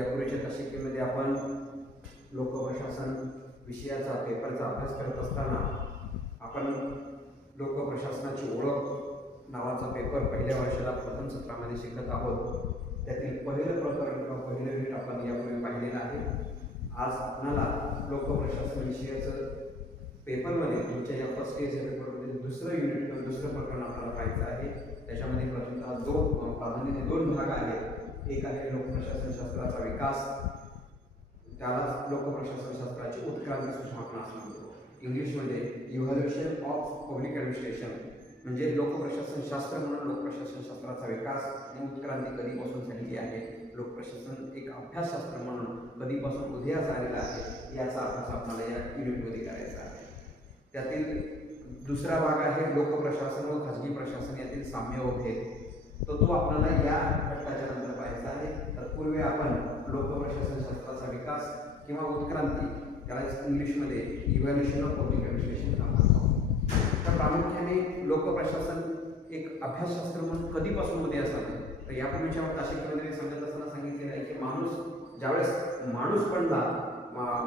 यापूर्वीच्या तासिकेमध्ये आपण लोकप्रशासन विषयाचा पेपरचा अभ्यास करत असताना आपण लोकप्रशासनाची ओळख नावाचा पेपर पहिल्या वर्षाला प्रथम सत्रामध्ये शिकत आहोत. त्यातील पहिलं प्रकरण किंवा पहिलं युनिट आपण यापूर्वी पाहिलेलं आहे. आज आपल्याला लोकप्रशासन विषयाचं पेपरमध्ये तुमच्या या फर्स्ट इयरच्या पेपरमध्ये दुसरं युनिट किंवा दुसरं प्रकरण आपल्याला पाहायचं आहे. त्याच्यामध्ये प्रथमतः प्राधान्याने दोन भाग आहेत. एक आहे लोकप्रशासन शास्त्राचा विकास, त्यालाच लोकप्रशासन शास्त्राची उत्क्रांती सुद्धा आपण असं म्हणतो. इंग्लिशमध्ये इव्हॉल्युशन ऑफ पब्लिक ॲडमिनिस्ट्रेशन म्हणजे लोकप्रशासन शास्त्र म्हणून लोकप्रशासन शास्त्राचा विकास आणि उत्क्रांती कधीपासून झालेली आहे. लोकप्रशासन एक अभ्यासशास्त्र म्हणून कधीपासून उदयास आलेला आहे याचा अभ्यास आपल्याला या युनिटमध्ये करायचा आहे. त्यातील दुसरा भाग आहे लोकप्रशासन व खाजगी प्रशासन यातील साम्य व भेद. तो आपल्याला या घटकाच्या नंतर पाहायचा आहे. तत्पूर्वी आपण लोकप्रशासन शास्त्राचा विकास किंवा उत्क्रांती त्याला इंग्लिशमध्ये इव्हॅल्युएशन ऑफ पब्लिक ॲडमिनिस्ट्रेशन म्हणतात. तर प्रामुख्याने लोकप्रशासन एक अभ्यासशास्त्र म्हणून कधीपासून उदयास आले. तर यापूर्वीच्या तासिकेमध्ये समजत असताना सांगितलेलं आहे की माणूस ज्यावेळेस माणूस बनला,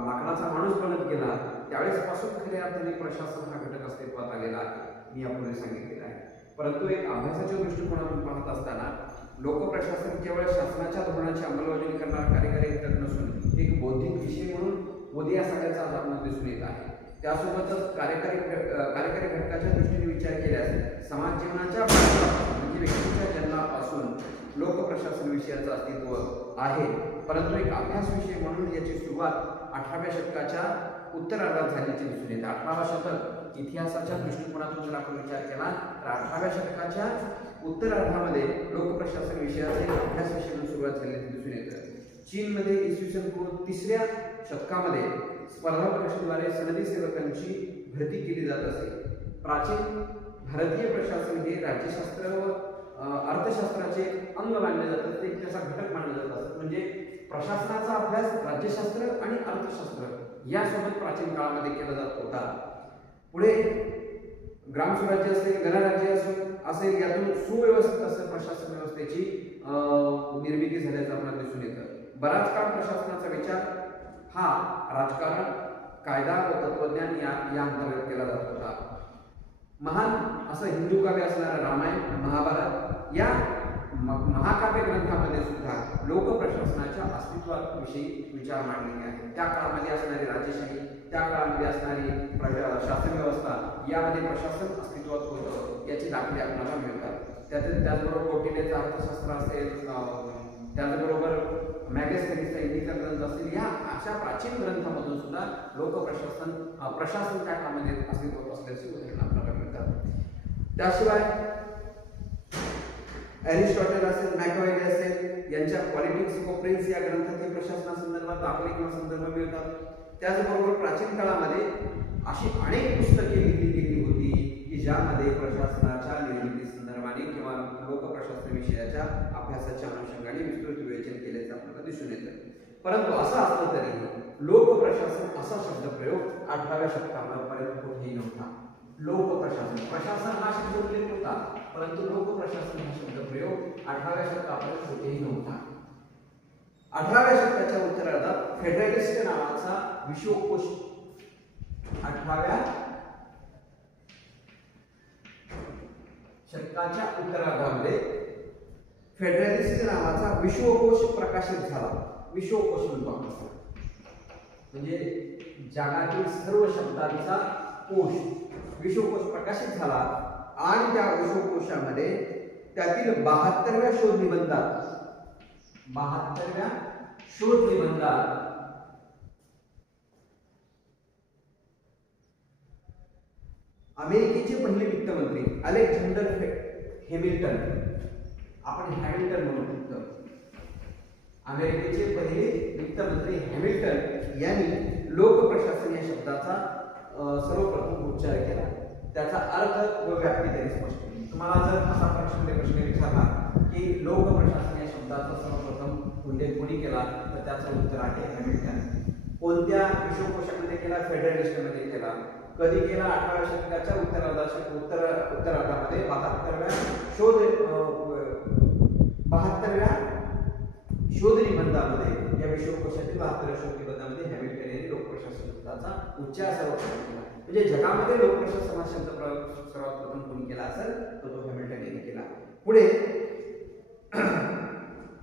लाकडाचा माणूस बनत गेला, त्यावेळेसपासून खऱ्या अर्थाने प्रशासन हा घटक अस्तित्वात आलेला आहे. मी यापूर्वी सांगितलेलं आहे. परंतु एक अभ्यासाच्या दृष्टिकोनातून पाहत असताना लोकप्रशासन केवळ शासनाच्या धोरणाची अंमलबजावणी करणारा कार्यकारी घटक नसून एक बौद्धिक विषय म्हणून उदयास आल्याचा आज आपल्याला दिसून येत आहे. त्यासोबतच कार्यकारी घटकाच्या दृष्टीने विचार केल्यास समाज जीवनाच्या म्हणजे व्यक्तीच्या जन्मापासून लोकप्रशासन विषयाचं अस्तित्व आहे. परंतु एक अभ्यास विषय म्हणून याची सुरुवात 18व्या शतकाच्या उत्तरार्धात झाल्याचे दिसून येते. 18वा शतक इतिहासाच्या दृष्टिकोनातून जर आपण विचार केला तर 18व्या शतकाच्या उत्तरार्धामध्ये लोकप्रशासन विषयाचे अभ्यास विषय म्हणून सुरुवात झाल्याचे दिसून येतं. चीनमध्ये इसवी सन पूर्व 3ऱ्या शतकामध्ये स्पर्धा परीक्षेद्वारे सनदी सेवकांची भरती केली जात असे. प्राचीन भारतीय प्रशासन हे राज्यशास्त्र व अर्थशास्त्राचे अंग मानले जातात. ते त्याचा घटक मानले जात असतात. म्हणजे प्रशासनाचा अभ्यास राज्यशास्त्र आणि अर्थशास्त्र यासोबत प्राचीन काळामध्ये केला जात होता. पुढे ग्रामस्वराज्य असेल, गणराज्य असेल यातून सुव्यवस्थित असं प्रशासन व्यवस्थेची निर्मिती झाल्याचं आपल्याला दिसून येतं. बराच काळ प्रशासनाचा विचार हा राजकारण, कायदा व तत्वज्ञान या अंतर्गत केला जात होता. महान असं हिंदू काव्य असणारं रामायण, महाभारत या महाकाव्य ग्रंथामध्ये सुद्धा लोकप्रशासनाच्या अस्तित्वाविषयी विचार मांडलेले आहेत. त्या काळामध्ये असणारी राजेशाही, त्या काळामध्ये असणारी शासन व्यवस्था यामध्ये प्रशासन अस्तित्वात होतं याची दाखले आपल्याला मिळतात. त्याचबरोबर कौटिल्यचं अर्थशास्त्र असेल, त्याचबरोबर मॅगॅस्थेनिसचा इंडिका ग्रंथ असेल, या अशा प्राचीन ग्रंथामधून सुद्धा प्रशासन त्या काळामध्ये अस्तित्वात असल्याची उदाहरणं आपल्याला मिळतात. त्याशिवाय एरिस्टॉटल असेल, मॅकॅव्हेली असेल यांच्या पॉलिटिक्स ऑफ प्रिन्स या ग्रंथातील प्रशासनासंदर्भात दाखले किंवा संदर्भ मिळतात. त्याचबरोबर प्राचीन काळामध्ये अशी अनेक पुस्तके लिहिली गेली होती की ज्यामध्ये प्रशासनाच्या निर्मिती संदर्भाने किंवा लोकप्रशासन विषयाच्या अभ्यासाच्या अनुषंगाने विस्तृत विवेचन केल्याचं आपल्याला दिसून येतं. परंतु असं असलं तरी लोकप्रशासन असा शब्दप्रयोग 18व्या शतकापर्यंत कुठेही नव्हता. लोकप्रशासन, प्रशासन हा शब्द उल्लेख होता, परंतु लोकप्रशासन हा शब्दप्रयोग 18व्या शतकापर्यंत कुठेही नव्हता. 18व्या शतकाच्या उत्तरार्धात फेडरलिस्ट नावाचा विश्वकोश 18व्या शतकाच्या उत्तरार्धामध्ये फेडरलिस्ट नावाचा विश्वकोश प्रकाशित झाला. विश्वकोश म्हणतो म्हणजे जगातील सर्व शब्दांचा कोश, विश्वकोश प्रकाशित झाला. आणि त्या विश्वकोशामध्ये त्यातील 72व्या शोध निबंधात अमेरिकेचे पहिले वित्तमंत्री अलेक्झांडर हॅमिल्टन, आपण हॅमिल्टन म्हणतो, अमेरिकेचे पहिले वित्तमंत्री हॅमिल्टन यांनी लोकप्रशासन या शब्दाचा सर्वप्रथम उच्चार केला. त्याचा अर्थ व व्याप्ती त्यांनी स्पष्ट केली. तुम्हाला जर असा प्रश्न विचारला की लोकप्रशासन या शब्दाचा सर्वप्रथम उल्लेख कोणी केला तर त्याचं उत्तर आहे हॅमिल्टन. कोणत्या विश्वकोशामध्ये केला? फेडरलिस्टमध्ये केला. कधी केला? 18व्या शतकाच्या उत्तरार्धामध्ये 72व्या शोध निबंधामध्ये या विश्वकोशातील 72 शब्दबद्धामध्ये हॅमिल्टन यांनी लोकप्रशासन शब्दाचा उच्चार सर्वप्रथम केला. म्हणजे जगामध्ये लोकप्रशासन हा शब्द सर्वात प्रथम कोणी केला असेल तर तो हॅमिल्टन यांनी केला. पुढे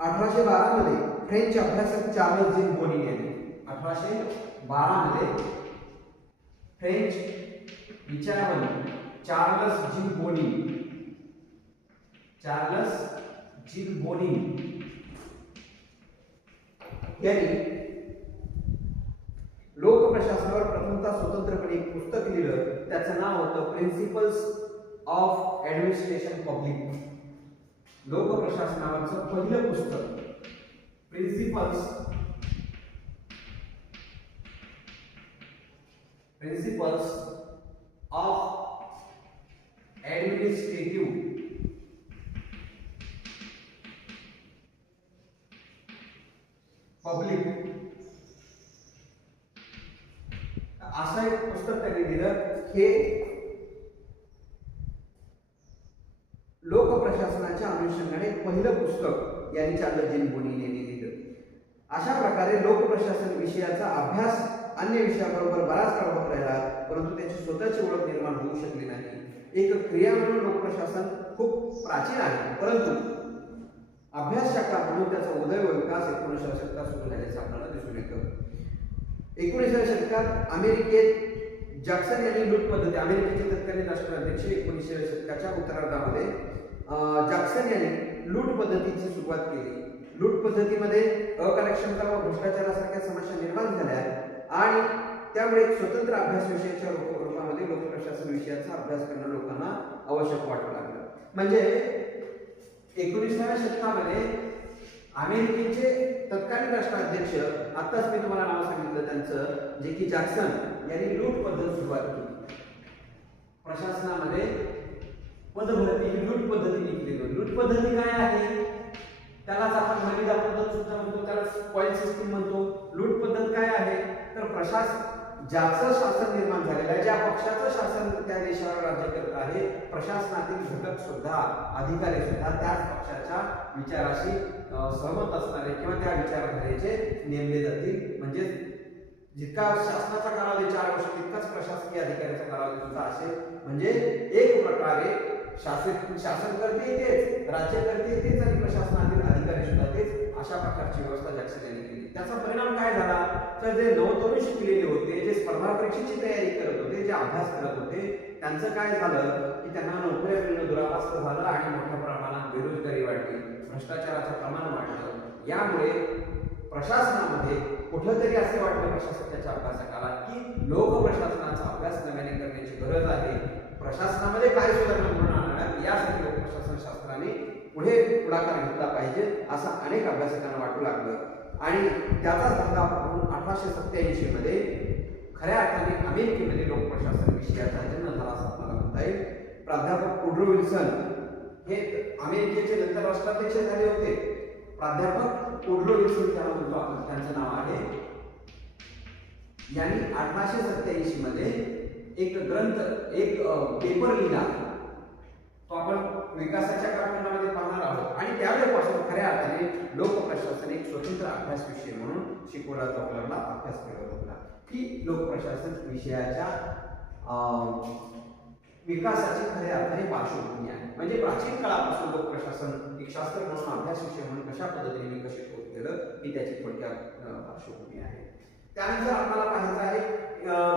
1812 मध्ये फ्रेंच अभ्यासक चार्ल्स जीन बोनी यांनी 1812 मध्ये फ्रेंच विचारवंत चार्ल्स जीन बोनी यांनी लोकप्रशासनावर प्रथमतः स्वतंत्रपणे एक पुस्तक लिहिलं. त्याचं नाव होतं प्रिन्सिपल्स ऑफ ऍडमिनिस्ट्रेशन पब्लिक. लोकप्रशासनावरचं पहिलं पुस्तक प्रिन्सिपल्स ऑफ ऍडमिनिस्ट्रेटिव्ह पब्लिक असं एक पुस्तक त्यांनी दिलं. हे लोकप्रशासनाच्या अनुषंगाने पहिलं पुस्तक यांनी चार्ल्स जीन बोनी यांनी लिहिलं. अशा प्रकारे लोकप्रशासन विषयाचा अभ्यास अन्य विषयाबरोबर बराच काळ होत राहिला, परंतु त्याची स्वतःची ओळख निर्माण होऊ शकली नाही. एक क्रिया म्हणून लोकप्रशासन खूप प्राचीन आहे, परंतु अभ्यास शाखा म्हणून त्याचा उदय व विकास 19व्या शतकात सुरू झाल्याचं आपल्याला दिसून येतं. 19व्या शतकात अमेरिकेत जॅक्सन यांनी लूट पद्धती, अमेरिकेचे तत्कालीन राष्ट्राध्यक्ष 19व्या शतकाच्या उत्तरार्धामध्ये जॅक्सन यांनी लूट पद्धतीची सुरुवात केली. लूट पद्धतीमध्ये अकार्यक्षमता व भ्रष्टाचारासारख्या समस्या निर्माण झाल्या आणि त्यामुळे एक स्वतंत्र अभ्यास विषयाच्या रूपामध्ये लोकप्रशासन विषयाचा अभ्यास करणं लोकांना आवश्यक वाटू लागलं. म्हणजे 19व्या शतकामध्ये अमेरिकेचे तत्कालीन राष्ट्राध्यक्ष, आताच मी तुम्हाला नाव सांगितलं त्यांचं, जे की जॅक्सन यांनी लूट पद्धत सुरुवात केली. प्रशासनामध्ये पदभरती ही लूट पद्धतीने केली. लूट पद्धती काय आहे? त्यालाच आपण मलिदा पद्धत सुद्धा म्हणतो, त्याला स्पॉइल सिस्टीम म्हणतो. लूट पद्धत काय आहे तर ज्याचं शासन निर्माण झालेलं आहे, ज्या पक्षाचं शासन त्या देशावर राज्य करत आहे, प्रशासनातील घटक सुद्धा, अधिकारी सुद्धा त्याच पक्षाच्या विचाराशी सहमत असणारे किंवा त्या विचारधारेचे नेमले जातील. म्हणजे जितका शासनाचा कालावधी 4 वर्ष तितकाच प्रशासकीय अधिकाऱ्याचा कालावधी सुद्धा असेल. म्हणजे एक प्रकारे शासनकर्ते तेच, राज्यकर्ते तेच आणि प्रशासनातील अधिकारी सुद्धा तेच, अशा प्रकारची व्यवस्था जॅक्सन यांनी केली. त्याचा परिणाम काय झाला तर जे नवतरुण शिकलेले होते, जे स्पर्धा परीक्षेची तयारी करत होते, जे अभ्यास करत होते, त्यांचं काय झालं की त्यांना नोकऱ्या मिळणं दुरापास्त झालं आणि मोठ्या प्रमाणात बेरोजगारी वाढली, भ्रष्टाचाराचं प्रमाण वाढलं. यामुळे प्रशासनामध्ये कुठंतरी असे वाटलं प्रशासनाच्या अभ्यासकाला की लोक प्रशासनाचा अभ्यास नव्याने करण्याची गरज आहे. प्रशासनामध्ये काय सुधारणा घडवून आणाव्यात यासाठी लोकप्रशासन शास्त्राने पुढे पुढाकार घेतला पाहिजे असं अनेक अभ्यासकांना वाटू लागलं. आणि त्याचाच धंदा म्हणून 1887 मध्ये खऱ्या अर्थाने अमेरिकेमध्ये लोकप्रशासन विषयाचा जन्म झाला असं आपल्याला म्हणता येईल. प्राध्यापक वुड्रो विल्सन हे अमेरिकेचे नंतर राष्ट्राध्यक्ष झाले होते. प्राध्यापक वुड्रो विल्सन त्याला म्हणतो आपण, त्यांचं नाव आहे. यांनी 1887 मध्ये एक ग्रंथ, एक पेपर लिहिला. तो आपण विकासाच्या कालखंडामध्ये पाहणार आहोत. आणि त्यावेळेपासून खऱ्या अर्थाने लोकप्रशासन एक स्वतंत्र अभ्यास विषय म्हणून शिकवला जाऊ लागला, अभ्यास केला जाऊ लागला की लोकप्रशासन विषयाच्या विकासाची खऱ्या अर्थाने पार्श्वभूमी आहे. म्हणजे प्राचीन काळापासून लोकप्रशासन एक शास्त्र म्हणून, अभ्यास विषय म्हणून कशा पद्धतीने विकसित होत गेलं ही त्याची थोडक्यात पार्श्वभूमी आहे. त्यानंतर आपल्याला पाहायचं आहे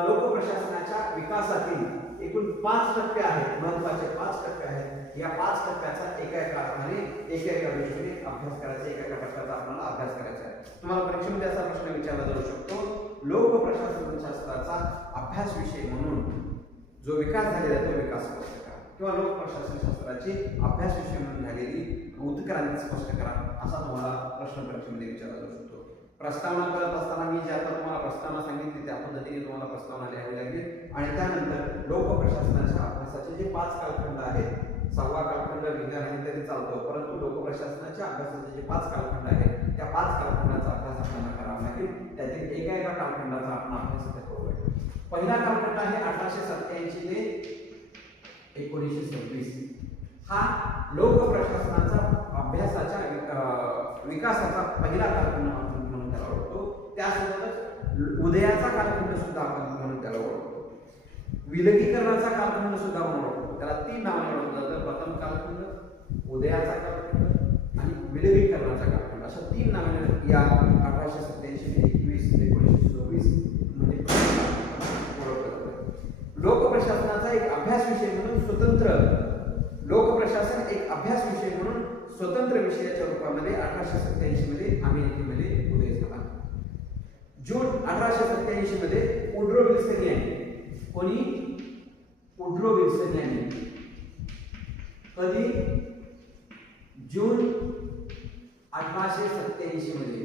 लोकप्रशासनाच्या विकासातील एकूण 5 टप्पे आहेत, महत्त्वाचे 5 टप्पे आहेत. या 5 टप्प्याचा एका अर्थाने एका दृष्टीने अभ्यास करायचा, एका टप्प्याचा आपल्याला अभ्यास करायचा आहे. तुम्हाला परीक्षेमध्ये असा प्रश्न विचारला जाऊ शकतो, लोकप्रशासन शास्त्राचा अभ्यास विषय म्हणून जो विकास झालेला तो विकास स्पष्ट करा, किंवा लोकप्रशासन शास्त्राची अभ्यास विषय म्हणून झालेली उत्क्रांती स्पष्ट करा, असा तुम्हाला प्रश्न परीक्षेमध्ये विचारला जाऊ शकतो. प्रस्तावना करत असताना मी जे आता तुम्हाला प्रस्तावना सांगितली त्या पद्धतीने तुम्हाला प्रस्तावना लिहावी लागेल. आणि त्यानंतर लोकप्रशासनाच्या अभ्यासाचे जे 5 कालखंड आहेत, 6वा कालखंड विज्ञान आहे तरी चालतो, परंतु लोकप्रशासनाच्या अभ्यासाचे जे 5 कालखंड आहेत त्या 5 कालखंडाचा अभ्यास आपल्याला करावा लागेल. त्यातील एका कालखंडाचा आपण अभ्यास इथे करूया. पहिला कालखंड आहे 1887 ते 1926. हा लोकप्रशासनाचा अभ्यासाच्या विकासाचा पहिला कालखंड म्हणून त्याला उदयाचा कालखंड सुद्धा आपण म्हणून त्याला ओळखतो, विलगीकरणाचा कालखंड सुद्धा म्हणून ओळखतो. त्याला 3 नावाने ओळखलं जातं. प्रथम कालखंड, उदयाचा कालखंड आणि विलगीकरणाचा कालखंड, अशा 3 नावाने या 1887 ते 21 1924 म्हणजे ओळखलं जातं. लोकप्रशासनाचा एक अभ्यास विषय म्हणून स्वतंत्र, लोकप्रशासन एक अभ्यास विषय म्हणून स्वतंत्र विषयाच्या रूपामध्ये 1887 मध्ये अमेरिकेमध्ये उदय झाला. जून 1887 मध्ये वुड्रो विल्सन यांनी, कोणी? वुड्रो विल्सन यांनी कधी? जून 1887 मध्ये,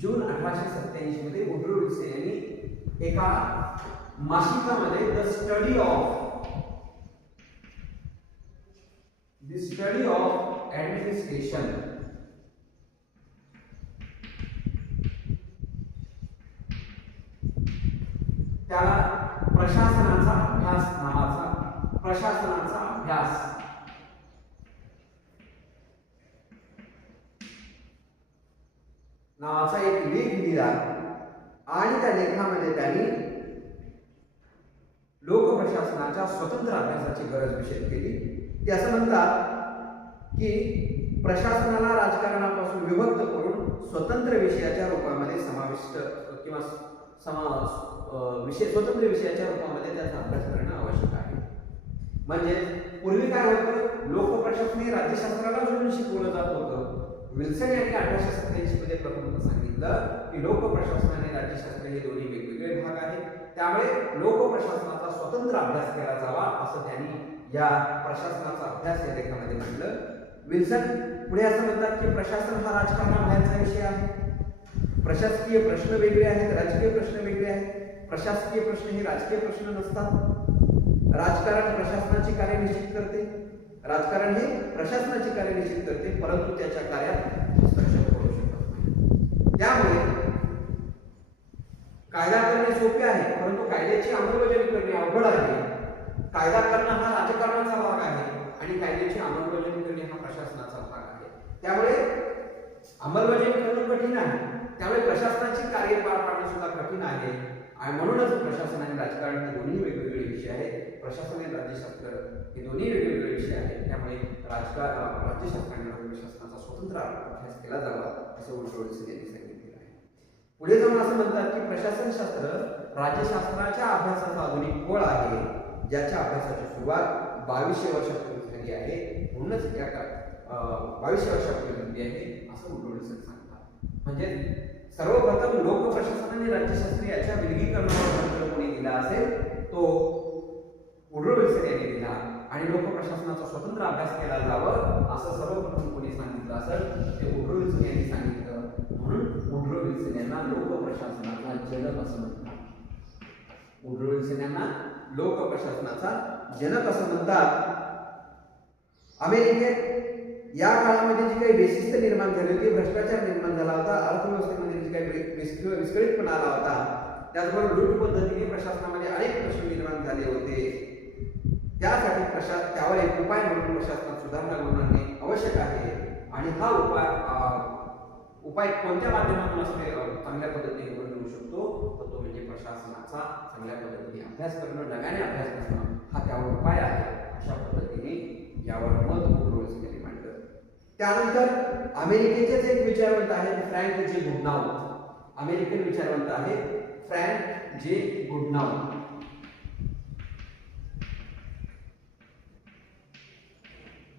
जून 1887 मध्ये वुड्रो विल्सन यांनी एका मासिकामध्ये द स्टडी ऑफ ऍडमिनिस्ट्रेशन त्याला प्रशासनाचा अभ्यास नावाचा, प्रशासनाचा अभ्यास नावाचा एक लेख लिहिला आणि त्या लेखामध्ये त्यांनी लोकप्रशासनाच्या स्वतंत्र अभ्यासाची गरज विषद केली. ते असं म्हणतात की प्रशासनाला राजकारणापासून विभक्त करून स्वतंत्र विषयाच्या रूपामध्ये समाविष्ट किंवा स्वतंत्र विषयाच्या रूपामध्ये त्याचा अभ्यास करणं आवश्यक आहे. म्हणजे पूर्वी काय होतं, लोकप्रशासन हे राज्यशास्त्राला जोडून शिकवलं जात होतं. विल्सन यांनी 1887 मध्ये प्रथम सांगितलं की लोकप्रशासन आणि राज्यशास्त्र हे दोन्ही वेगवेगळे भाग आहेत, त्यामुळे लोकप्रशासनाचा स्वतंत्र अभ्यास केला जावा असं त्यांनी या प्रशासनाचा अभ्यास या लेखामध्ये म्हटलं. विल्सन पुढे असं म्हणतात की प्रशासन हा राजकारणाबाहेरचा विषय आहे. प्रशासकीय प्रश्न वेगळे आहेत, राजकीय प्रश्न वेगळे आहेत. प्रशासकीय प्रश्न हे राजकीय प्रश्न नसतात. राजकारण प्रशासनाची कार्य निश्चित करते, राजकारण हे प्रशासनाची कार्य निश्चित करते, परंतु त्याच्या कार्यात हस्तक्षेप करू शकत नाही. त्यामुळे कायदा करणे सोपे आहे, परंतु कायद्याची अंमलबजावणी करणे अवघड आहे. कायदा करणं हा राजकारणाचा भाग आहे आणि कायद्याची अंमलबजावणी करणे हा प्रशासनाचा भाग आहे. त्यामुळे अंमलबजावणी करणं कठीण आहे, त्यामुळे प्रशासनाची कार्य पार पाडणं सुद्धा कठीण आहे. आणि म्हणूनच प्रशासन आणि राजकारण हे दोन्ही वेगवेगळे विषय आहेत. प्रशासन आणि राज्यशास्त्र हे दोन्ही वेगवेगळे विषय आहेत. त्यामुळे राज्यशास्त्र आणि राज्यशास्त्राचा स्वतंत्र अभ्यास केला जावा असं वुड्रो विल्सन यांनी सांगितलेलं आहे. पुढे जाऊन असं म्हणतात की प्रशासन शास्त्र राज्यशास्त्राच्या अभ्यासाचा आधुनिक खोळ आहे, ज्याच्या अभ्यासाची सुरुवात 2200 वर्षापूर्वी झाली आहे. म्हणूनच या 2200 वर्षापूर्वी झाली आहे असं वुड्रो विल्सन सांगतात. म्हणजे सर्वप्रथम लोकप्रशासन आणि राज्यशास्त्र याच्या विलगीकरणावर कोणी दिला असेल तो वुड्रो विल्सन यांनी दिला आणि लोकप्रशासनाचा स्वतंत्र अभ्यास केला जावं असं सर्वप्रथम कोणी सांगितलं असेल ते वुड्रो विल्सन यांनी सांगितलं. म्हणून वुड्रो विल्सन यांना लोकप्रशासनाचा जनक असं म्हणतात. वुड्रो विल्सन यांना लोकप्रशासनाचा जनक असं म्हणतात. अमेरिकेत या काळामध्ये जी काही बेशिस्त निर्माण झाली होती, भ्रष्टाचार निर्माण झाला होता, अर्थव्यवस्थेमध्ये जी काही विस्कळीतपणा आला होता, त्याचबरोबर लूट पद्धतीने प्रशासनामध्ये अनेक प्रश्न निर्माण झाले होते. त्यासाठी त्यावर एक उपाय म्हणून प्रशासनात सुधारणा घडवून आणणे आवश्यक आहे. आणि हा उपाय कोणत्या माध्यमातून असणे चांगल्या पद्धतीने घडवून येऊ शकतो, तर तो म्हणजे प्रशासनाचा चांगल्या पद्धतीने अभ्यास करणं, नव्याने अभ्यास करणं हा त्यावर उपाय आहे. अशा पद्धतीने यावर मत वुड्रो विल्सन यांनी मांडलं. त्यानंतर अमेरिकेचेच एक विचारवंत आहेत फ्रँक जे गुडनाउथ. अमेरिकन विचारवंत आहेत फ्रँक जे गुडनाउथ.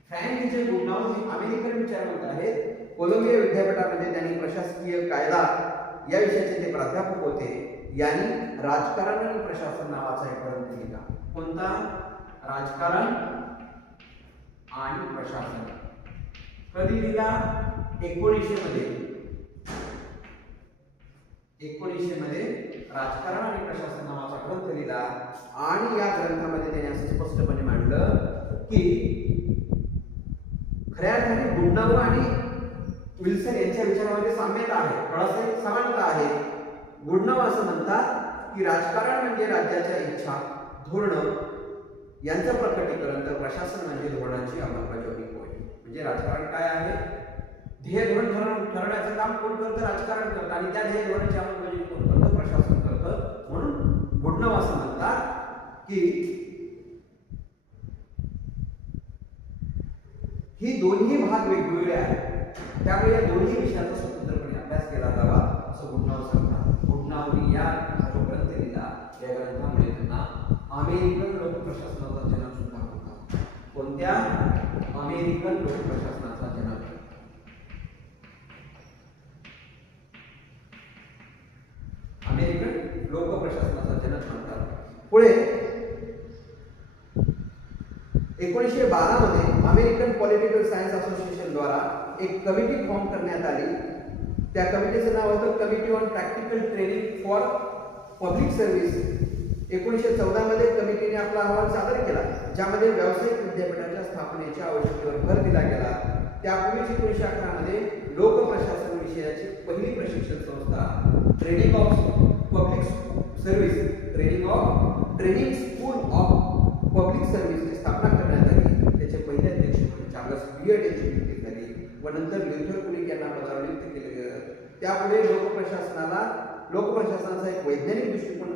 फ्रँक जे गुडनाउथ हे अमेरिकन विचारवंत आहेत. कोलंबिया विद्यापीठामध्ये त्यांनी प्रशासकीय कायदा या विषयाचे ते प्राध्यापक होते. यांनी राजकारण आणि प्रशासन नावाचा एक ग्रंथ लिहिला. कोणता? राजकारण आणि प्रशासन. कधी लिहिला? 1900 मध्ये राजकारण आणि प्रशासन नावाचा ग्रंथ लिहिला. आणि या ग्रंथामध्ये त्याने असं स्पष्टपणे मांडलं की खऱ्या अर्थाने गुडनाउथ आणि विल्सन यांच्या विचारामध्ये साम्यता आहे, थोडासा समानता आहे. गुडनाउथ असं म्हणतात की राजकारण म्हणजे राज्याच्या इच्छा, धोरण यांचं प्रकटीकरण, तर प्रशासन म्हणजे धोरणांची अंमलबजावणी होय. म्हणजे राजकारण काय आहे? ध्येय धोरण ठरवण्याचं काम कोण करतं? राजकारण करतं. आणि त्या ध्येय धोरणाची अंमलबजावणी कोण करतं? प्रशासन करतं. म्हणून गुडनाव असं म्हणतात की ही दोन्ही भाग वेगवेगळे आहेत, त्यामुळे या दोन्ही विषयाचा स्वतंत्रपणे अभ्यास केला जावा असं गुडनाव सांगतात. गुडनावनी या जो ग्रंथ लिहिला, या ग्रंथामुळे त्यांना अमेरिकन लोकप्रशासनाचा जनक सुद्धा म्हणतात. कोणत्या? अमेरिकन लोकप्रशासनाचा जनक. अमेरिकन लोकप्रशासनाचा जनक म्हणतात. पुढे 1912 मध्ये अमेरिकन पॉलिटिकल सायन्स असोसिएशन द्वारा एक कमिटी फॉर्म करण्यात आली. त्या कमिटीचं नाव होतं committee on practical training for public service. 1914 मध्ये कमिटीने आपला अहवाल सादर केला, ज्यामध्ये व्यावसायिक विद्यापीठाच्या स्थापनेच्या आवश्यकतेवर भर दिला गेला. त्यापूर्वीच 1911 मध्ये लोकप्रशासन विषयाची पहिली प्रशिक्षण संस्था training of public service, training school of public सर्व्हिसची स्थापना करण्यात आली. त्याचे पहिले अध्यक्ष म्हणून चार्ल्स बियर्ड यांची नियुक्ती झाली व नंतर ल्युथर कुलिक यांना पदावर नियुक्त केले गेले. त्यापुढे लोकप्रशासनाचा एक वैज्ञानिक दृष्टिकोन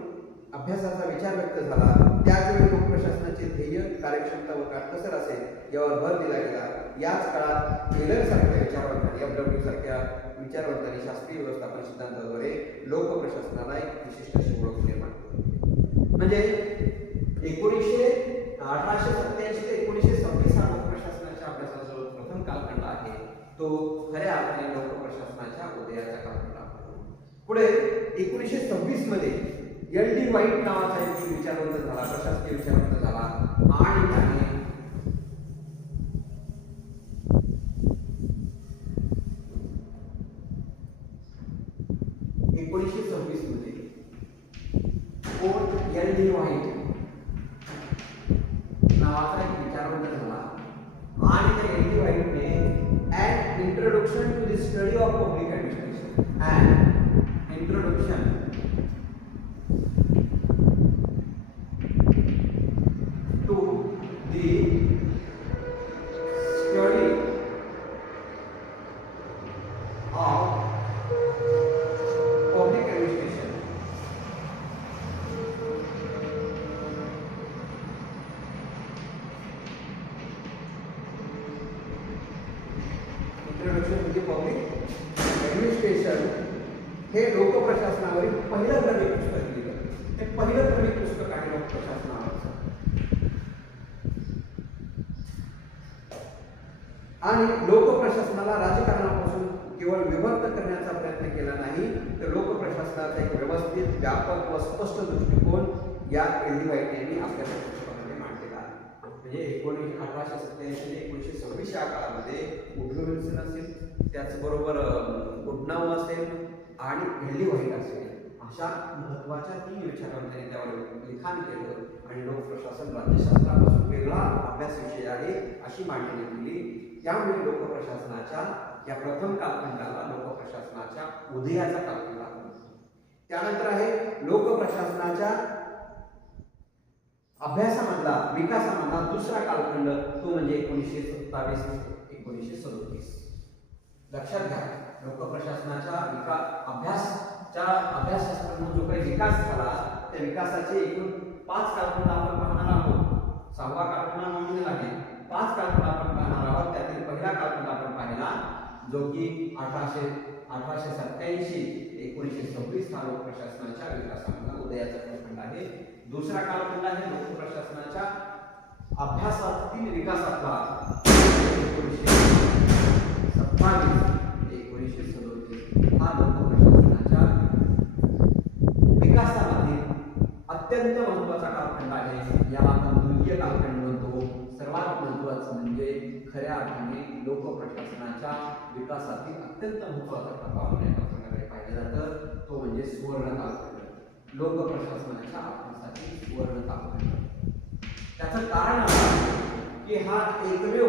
अभ्यासाचा विचार व्यक्त झाला. त्याचवेळी लोकप्रशासनाचे ध्येय, कार्यक्षमता व काटकसर असेल यावर भर दिला गेला. याच काळात टेलर सारख्या विचारवंतांनी, FW सारख्या विचारवंतांनी शास्त्रीय व्यवस्थापन सिद्धांताद्वारे लोकप्रशासनाला एक विशिष्ट अशी ओळख निर्माण केली. म्हणजे 1887 ते 1926 हा लोकप्रशासनाच्या अभ्यासाचा जो प्रथम कालखंड आहे तो खऱ्या अर्थाने लोकप्रशासनाच्या उदयाचा कालखंड आहे. पुढे 1926 मध्ये LD व्हाईट नावाचा एक विचारवंत झाला, प्रशासकीय विचारवंत झाला आणि त्याने 1926 मध्ये LD व्हाईट नावाचा एक विचारवंत झाला आणि त्या LD व्हाईटने an introduction to the study of public administration, an introduction to the study of public administration. Introduction to the public administration हे लोकप्रशासनावरील पहिलं क्रमिक पुस्तक लिहिलं. हे पहिलं क्रमिक पुस्तक आहे लोकप्रशासनावरचं. आणि लोकप्रशासनाला राजकारणापासून केवळ विभक्त करण्याचा प्रयत्न केला नाही, तर लोकप्रशासनाचा एक व्यवस्थित, व्यापक व स्पष्ट दृष्टिकोन या LD व्हाईट यांनी आपल्या पुस्तकामध्ये मांडलेला आहे. म्हणजे 1887 ते 1926 या काळामध्ये वुडरो विल्सन असेल, त्याचबरोबर गुडनाव असेल आणि LD व्हाईट असेल, अशा महत्त्वाच्या 3 विचारवंतांनी त्यावर लिखाण केलं आणि लोकप्रशासन राज्यशास्त्रापासून वेगळा अभ्यास विषय आहे अशी मांडणी दिली. त्यामुळे लोकप्रशासनाच्या या प्रथम कालखंडाला लोकप्रशासनाच्या उदयाचा कालखंड आहे. त्यानंतर आहे लोकप्रशासनाच्या अभ्यासामधला, विकासामधला दुसरा कालखंड, तो म्हणजे 1927 ते 1937. लक्षात घ्या, लोकप्रशासनाच्या अभ्यासाचा जो काही विकास झाला त्या विकासाचे एकूण 5 कालखंड आपण पाहणार आहोत. 6वा कालखंड नोंदलेला आहे. 5 कालखंड आपण पाहणार आहोत. त्यातील पहिला कालखंड आपण पाहिला जो की 1887 ते 1926 हा लोकप्रशासनाच्या विकासामधला उदयाचा कालखंड आहे. दुसरा कालखंड आहे लोकप्रशासनाच्या अभ्यासातील विकासातला 1927 ते 1937 हा लोकप्रशासनाच्या विकासामध्ये अत्यंत महत्त्वाचा कालखंड आहे. याला आपण द्वितीय कालखंड म्हणतो. सर्वात महत्त्वाचं म्हणजे खऱ्या अर्थाने लोकप्रशासनाच्या विकासातील अत्यंत महत्त्वाचा प्रभाव या प्रकारे पाहिलं जातं, तो म्हणजे सुवर्ण कालखंड. लोकप्रशासनाच्या अभ्यासातील सुवर्ण कालखंड. त्याचं कारण असं की हा एकमेव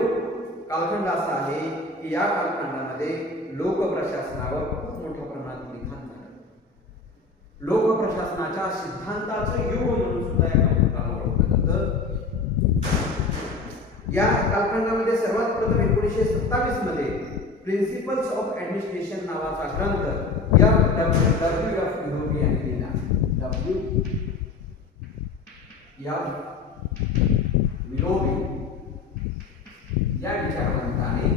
कालखंड असा आहे की या कालखंडामध्ये लोकप्रशासनावर खूप मोठ्या प्रमाणात लिखाण झालं. लोकप्रशासनाच्या सिद्धांताचं युग म्हणून सुद्धा या कालखंडाला ओळखलं जातं. या कालखंडामध्ये सर्वात प्रथम 1927 मध्ये प्रिन्सिपल्स ऑफ ऍडमिनिस्ट्रेशन नावाचा ग्रंथ WF विलोबी यांनी लिहिला. WF विलोबी या विचारवंताने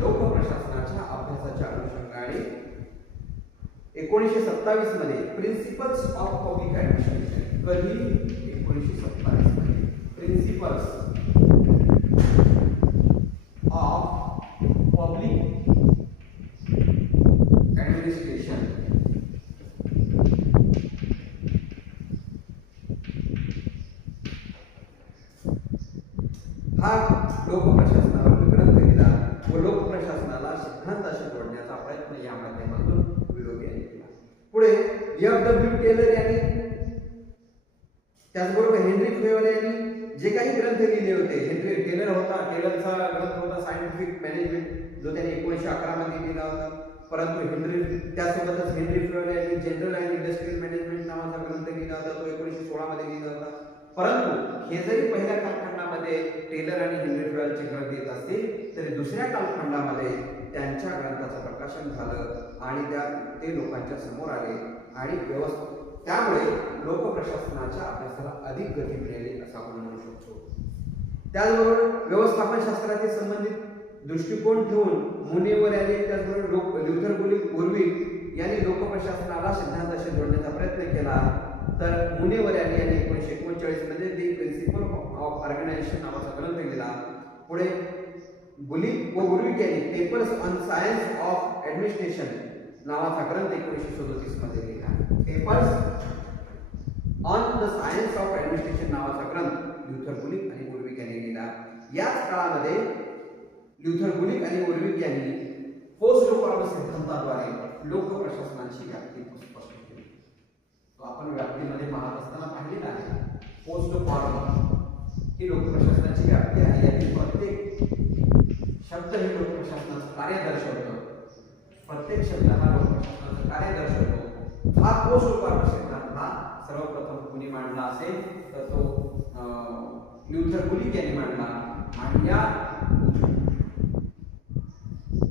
लोकप्रशासनाच्या अभ्यासाच्या अनुषंगाने 1927 मध्ये प्रिन्सिपल्स ऑफ पब्लिक ऍडमिनिस्ट्रेशन, कधी 1927 मध्ये प्रिन्सिपल्स ऑफ पब्लिक ऍडमिनिस्ट्रेशन हा लोकप्रशासनावर ग्रंथ लिहिला व लोकप्रशासनाला सिद्धांताशी जोडण्याचा प्रयत्न या माध्यमातून विलोबी यांनी केला. पुढे F.W. टेलर यांनी, त्याचबरोबर हेनरी फेवर यांनी जे काही ग्रंथ लिहिले होते, हेनरी टेलरचा ग्रंथ होता सायंटिफिक मॅनेजमेंट, जो त्यांनी 1911 मध्ये लिहिला होता. परंतु त्यासोबतच हेनरी फेवर यांनी जनरल अँड इंडस्ट्रियल मॅनेजमेंट नावाचा ग्रंथ लिहिला होता, तो 1916 मध्ये लिहिला होता. परंतु हे जरी पहिल्या कालखंडामध्ये टेलर आणि हेनरी फेवरचे ग्रंथ येत असतील तरी दुसऱ्या कालखंडामध्ये त्यांच्या ग्रंथाचं प्रकाशन झालं आणि ते लोकांच्या समोर आले आणि त्यामुळे लोकप्रशासनाच्या अभ्यासाला अधिक गती मिळाली असं आपण म्हणू शकतो. त्याचबरोबर व्यवस्थापन शास्त्राचे संबंधित दृष्टिकोन ठेवून मुनिवर यांनी, त्याचबरोबर ल्युथर बुर्विक यांनी लोकप्रशासनाला सिद्धांताशी जोडण्याचा प्रयत्न केला. तर मुनिवर यांनी 1939 मध्ये दी प्रिन्सिपल ऑफ ऑर्गनायझेशन नावाचा ग्रंथ लिहिला. पुढे बुलिक व बुर्विक यांनी papers on science of administration नावाचा ग्रंथ 1937 मध्ये लिहिला. Papers on the science of administration नावाचा ग्रंथ ल्युथर बुलिक आणि बुर्विक यांनी लिहिला. याच काळामध्ये ल्युथर बुलिक आणि बुर्विक यांनी पोस्ट फॉर्म सिद्धांताद्वारे लोकप्रशासनाची व्याप्ती स्पष्ट केली. तो आपण व्याप्तीमध्ये पाहत असताना पाहिलेला आहे. पोस्ट फॉर्म ही लोकप्रशासनाची व्याप्ती आहे. यातील प्रत्येक शब्द हे लोकप्रशासनाचं कार्य दर्शवतो. प्रत्येक शब्द हा लोकप्रशासनाचं कार्य दर्शवतो. हा पोस्ट फॉर्म सिद्धांत हा सर्वप्रथम कोणी मांडला असेल तर तो ल्युथर बुलिक यांनी मांडला आणि या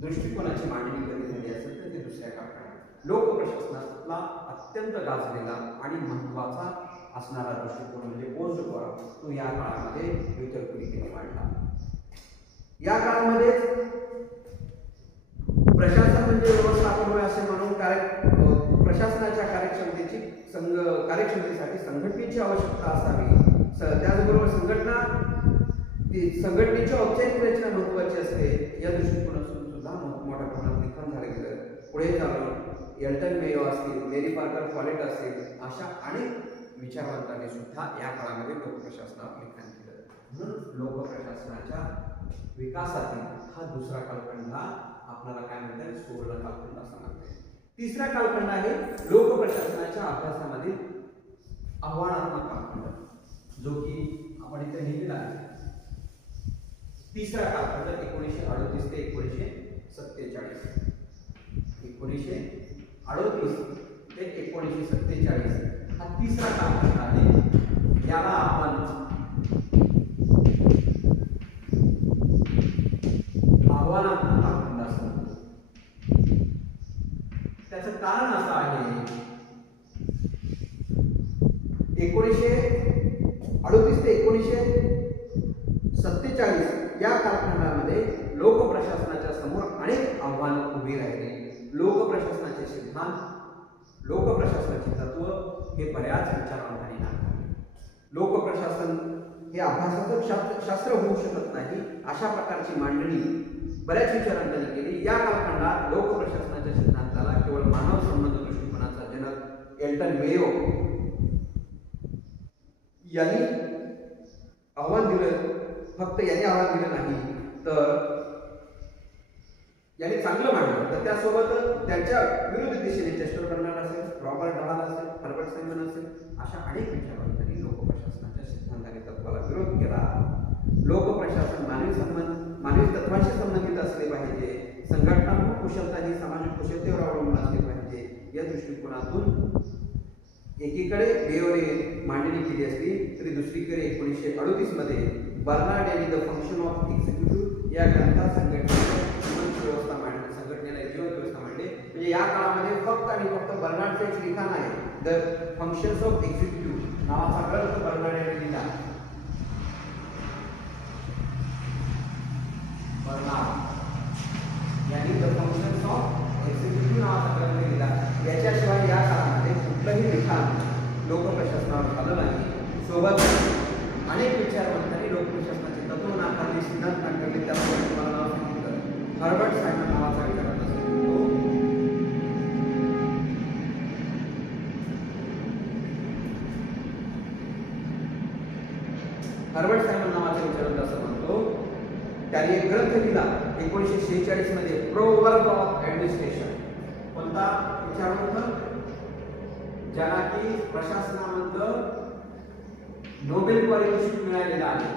दृष्टिकोनाची मांडणी कधी झाली असेल तर ते दुसऱ्या काळात लोकप्रशासनाला अत्यंत गाजलेला आणि महत्त्वाचा असणारा दृष्टिकोन म्हणजे पोस्ट फॉर्म तो या काळामध्ये ल्युथर बुलिक यांनी मांडला. या काळामध्ये प्रशासन म्हणजे व्यवस्थापन होय असे म्हणून प्रशासनाच्या कार्यक्षमतेसाठी संघटनेची आवश्यकता असावी. त्याचबरोबर संघटनेची औपचारिक रचना महत्त्वाची असते. या दृष्टिकोनातून सुद्धा मोठ्या प्रमाणात लिखाण झालं गेलं. पुढे जाऊन एल्टन मेयो असतील, मेरी पार्कर फॉलेट असतील, अशा अनेक विचारवंतांनी सुद्धा या काळामध्ये लोकप्रशासनावर लिखाण केलं. म्हणून लोकप्रशासनाच्या विकासातील हा दुसरा कालखंड हा आपल्याला काय म्हणतात सुवर्ण कालखंड असं म्हणतात. तिसरा कालखंड आहे लोकप्रशासनाच्या अभ्यासामधील आव्हानात्मक कालखंड, जो की आपण इथे लिहिलेला आहे. तिसरा कालखंड 1938 ते 1947. 1938 ते 1947 हा तिसरा कालखंड आहे. याला आपण आव्हानात्मक कालखंड असं म्हणतो. त्याचं कारण असं आहे 1938 ते 1947 या कालखंडामध्ये लोकप्रशासनाच्या समोर अनेक आव्हानं उभी राहिली. लोकप्रशासनाचे सिद्धांत, लोकप्रशासनाचे तत्व हे बऱ्याच विचारवंतांनी नाकारले. लोकप्रशासन हे अभ्यासाचं शास्त्र होऊ शकत नाही अशा प्रकारची मांडणी बऱ्याच विचारवंतांनी केली. या कालखंडात लोकप्रशासनाच्या सिद्धांताला केवळ मानव संबंध दृष्टिकोनाचा जनक एल्टन मेयो यांनी आव्हान दिलं. फक्त यांनी आव्हान दिलं नाही तर यांनी चांगलं मांडलं. तर त्यासोबत त्यांच्या विरुद्ध दिशेने चेस्टर बर्नार्ड असेल, रॉबर्ट डहाल असेल, हर्बर्ट सायमन असेल, अशा अनेक विचारवंतांनी लोकप्रशासनाच्या सिद्धांताने तत्वाला विरोध केला. लोकप्रशासन मानवी तत्वांशी संबंधित असले पाहिजे. संघटनात्मक कुशलता ही सामाजिक कुशलतेवर अवलंबून असली पाहिजे. या दृष्टिकोनातून एकीकडे मेयोने मांडणी केली असली तरी दुसरीकडे 1938 मध्ये बर्नार्ड यांनी द फंक्शन ऑफ एक्झिक्युटिव्ह या ग्रंथात संघटनेची व्यवस्था मांडली. या काळामध्ये फक्त आणि फक्त बर्नार्डचं एक लिखाण आहे, द फंक्शन्स ऑफ एक्झिक्युटिव्ह नावाचा ग्रंथ बर्नार्ड यांनी लिहिला. बर्नार्ड यांनी द फंक्शन्स ऑफ एक्झिक्युटिव्ह नावाचा ग्रंथ लिहिला. याच्याशिवाय या काळामध्ये कुठलंही लिखाण लोकप्रशासनावर झालं नाही. सोबत अनेक विचारवंतांनी लोकप्रशासनाचे तत्व नाकारले, सिद्धांत नाकारले. त्यामुळे तुम्हाला नाव सांगितलं हर्बर्ट सायमन नावाचा विचारवंत असतो. हर्बर्ट सायमन नावाचा विचारवंत असं म्हणतो, त्याने एक ग्रंथ लिहिला 1946 मध्ये, प्रोवर्ब ऑफ ऍडमिनिस्ट्रेशन. कोणता विचारवंत? ज्याला की प्रशासनामधलं नोबेल पारितोषिक मिळालेला आहे,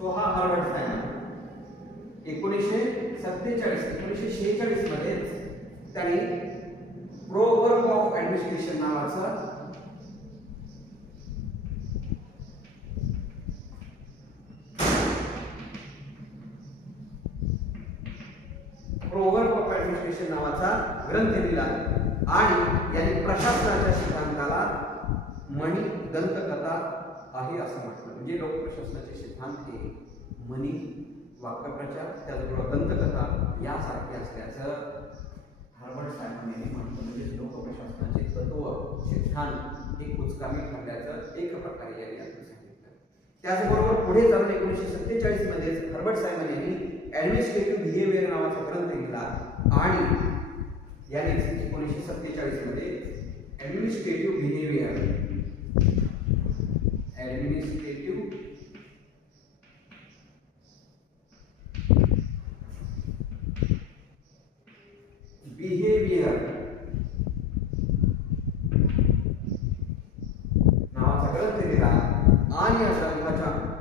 तो हा हर्बर्ट सायमन. 1946 मध्ये त्यांनी प्रोवर्ब ऑफ ऍडमिनिस्ट्रेशन नावाचं नावाचा ग्रंथ लिहिला आणि यांनी प्रशासनाच्या सिद्धांताला मणी दंतकथा आहे असं म्हटलं. म्हणजे लोकप्रशासनाचे सिद्धांत हे मणी, वाक्यप्रचार, त्याचबरोबर दंतकथा यासारखे असल्याचं हर्बर्ट सायमन यांनी म्हटलं. म्हणजे लोकप्रशासनाचे तत्व सिद्धांत हे कुचकामी ठरल्याचं एक प्रकारे यांनी सांगितलं. त्याचबरोबर पुढे जाऊन 1947 मध्ये हर्बर्ट सायमन यांनी ऍडमिनिस्ट्रेटिव्ह बिहेवियर नावाचा ग्रंथ लिहिला आणि याने 1947 मध्ये ऍडमिनिस्ट्रेटिव्ह बिहेवियर नावाचा ग्रंथ लिहिला आणि या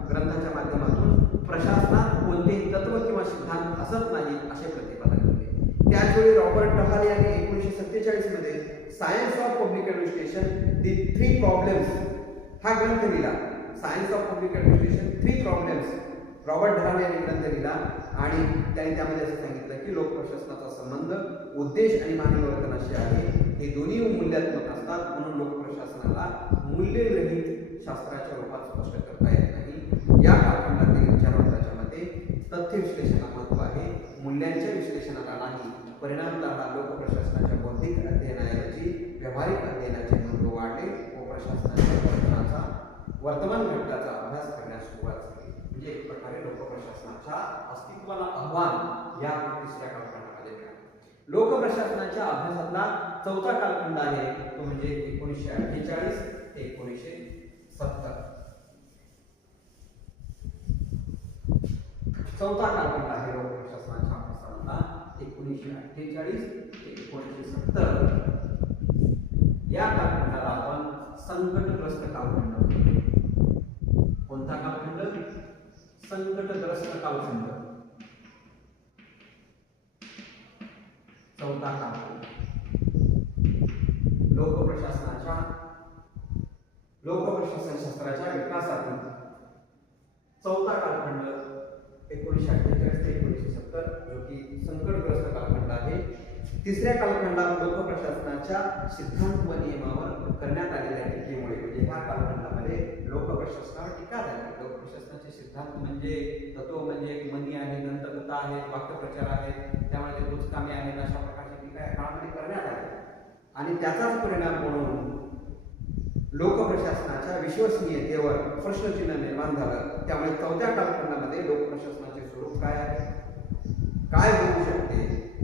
ग्रंथाच्या माध्यमातून प्रशासनात कोणतेही तत्व किंवा सिद्धांत असत नाही असे प्रतिपादन केले. त्याचवेळी रॉबर्ट टहाल यांनी 1947 मध्ये science of public administration the 3 problems हा ग्रंथ लिहिला. Science of public administration 3 problems Robert Dahl यांनी ग्रंथ लिहिला आणि त्यांनी त्यामध्ये असं सांगितलं की लोकप्रशासनाचा संबंध उद्देश आणि मानवी वर्तनाशी आहे. हे दोन्ही मूल्यात्मक असतात, म्हणून लोकप्रशासनाला मूल्यरहित शास्त्राच्या रूपात स्पष्ट करता येत नाही. या कालखंडातील विचारवंताच्या मते तथ्य विश्लेषणाला महत्त्व आहे, मूल्यांच्या विश्लेषणाला नाही. परिणामतः लोकप्रशासनाच्या बौद्धिक अध्ययनाऐवजी व्यावहारिक अध्ययनाचे महत्त्व वाढले व प्रशासनाच्या वर्तमान घटकाचा अभ्यास करण्यास सुरुवात झाली. म्हणजे एक प्रकारे लोकप्रशासनाच्या अस्तित्वाला आव्हान या तिसऱ्या कालखंडामध्ये मिळाले. लोकप्रशासनाच्या अभ्यासातला चौथा कालखंड आहे तो म्हणजे 1948 ते 1970. चौथा कालखंड आहे लोकप्रशासनाच्या अभ्यासामधला 1948 ते 1970. या कालखंडाला आपण संकटग्रस्त कालखंड म्हणतो. कोणता कालखंड? संकटग्रस्त कालखंड. चौथा कालखंड लोकप्रशासन शास्त्राच्या विकासातील चौथा कालखंड 1948 ते 1970 जो की संकटग्रस्त कालखंड आहे. तिसऱ्या कालखंडात लोकप्रशासनाच्या सिद्धांत व नियमावर करण्यात आलेल्या टीकेमुळे म्हणजे ह्या कालखंडामध्ये लोकप्रशासनावर टीका झाली. लोकप्रशासनाचे सिद्धांत म्हणजे तत्व म्हणजे मनी आहे, दंतकथा आहेत, वाक्यप्रचार आहेत, त्यामुळे ते कुचकामी आहेत, अशा प्रकारची टीका या काळामध्ये करण्यात आली आणि त्याचाच परिणाम म्हणून लोकप्रशासनाच्या विश्वसनीयतेवर प्रश्नचिन्ह निर्माण झालं. त्यामुळे चौथ्या कालखंडामध्ये लोकप्रशासनाचे स्वरूप काय आहे, काय होऊ शकते